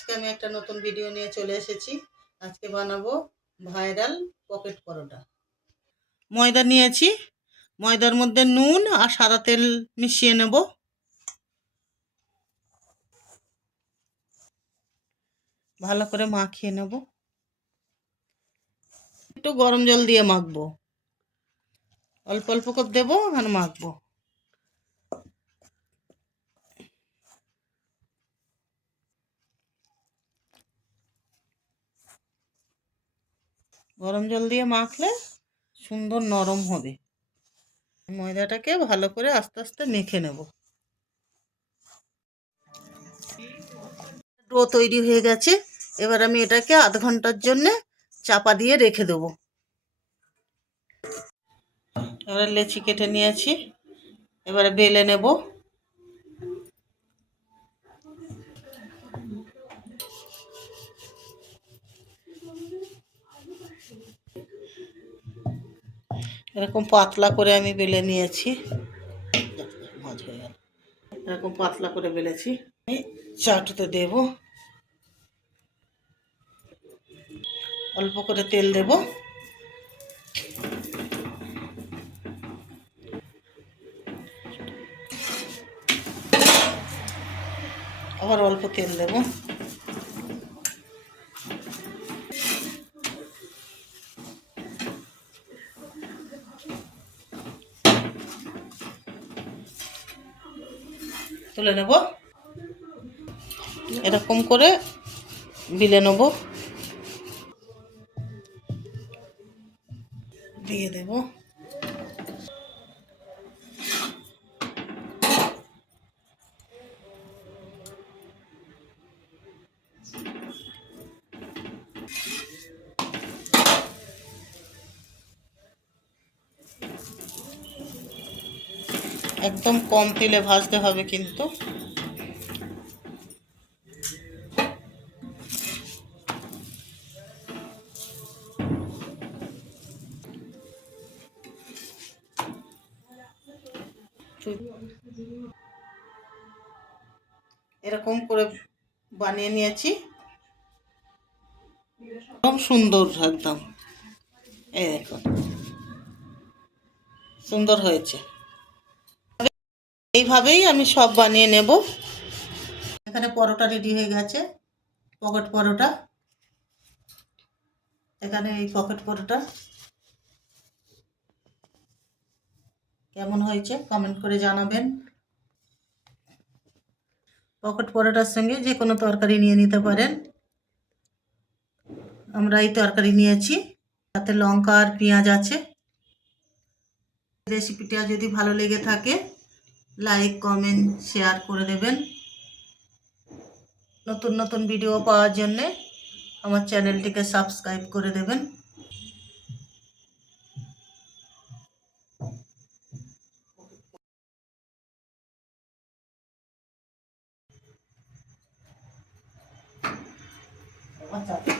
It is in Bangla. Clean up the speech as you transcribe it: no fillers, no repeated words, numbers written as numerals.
আজকে আমি একটা নতুন ভিডিও নিয়ে চলে এসেছি। আজকে বানাবো ভাইরাল পকেট পরোটা। ময়দা নিয়েছি, ময়দার মধ্যে নুন আর সাদা তেল মিশিয়ে নেব। ভালো করে মাখিয়ে নেব। একটু গরম জল দিয়ে মাখবো, অল্প অল্প করে দেবো আর মাখবো। গরম জল দিয়ে মাখলে সুন্দর নরম হবে। ময়দাটাকে ভালো করে আস্তে আস্তে মেখে নেব। ডো তৈরি হয়ে গেছে। এবার আমি এটাকে আধ ঘন্টার জন্য চাপা দিয়ে রেখে দেবো। এবারে লেচি কেটে নিয়েছি, এবারে বেলে নেব। এরকম পাতলা করে আমি বেলে নিয়েছি। এরকম পাতলা করে বেলেছি। আমি চাটুতে দেব, অল্প করে তেল দেব। আবার অল্প তেল দেব। তুলে নেব। এরকম করে বেলে নেব, দিয়ে দেব। একদম কম তেলে ভাজতে হবে কিন্তু। এরকম করে বানিয়ে নিয়েছি, একদম সুন্দর, একদম এই দেখুন সুন্দর হয়েছে। এইভাবেই আমি সব বানিয়ে নেব। এখানে পরোটা রেডি হয়ে গেছে, পকেট পরোটা। এখানে এই পকেট পরোটা কেমন হয়েছে কমেন্ট করে জানাবেন। পকেট পরোটার সঙ্গে যে কোনো তরকারি নিয়ে নিতে পারেন। আমরা এই তরকারি নিয়েছি, তাতে লঙ্কা আর পেঁয়াজ আছে। রেসিপিটা যদি ভালো লেগে থাকে লাইক কমেন্ট শেয়ার করে দেবেন। নতুন নতুন ভিডিও পাওয়ার জন্যে আমার চ্যানেলটিকে সাবস্ক্রাইব করে দেবেন। আচ্ছা।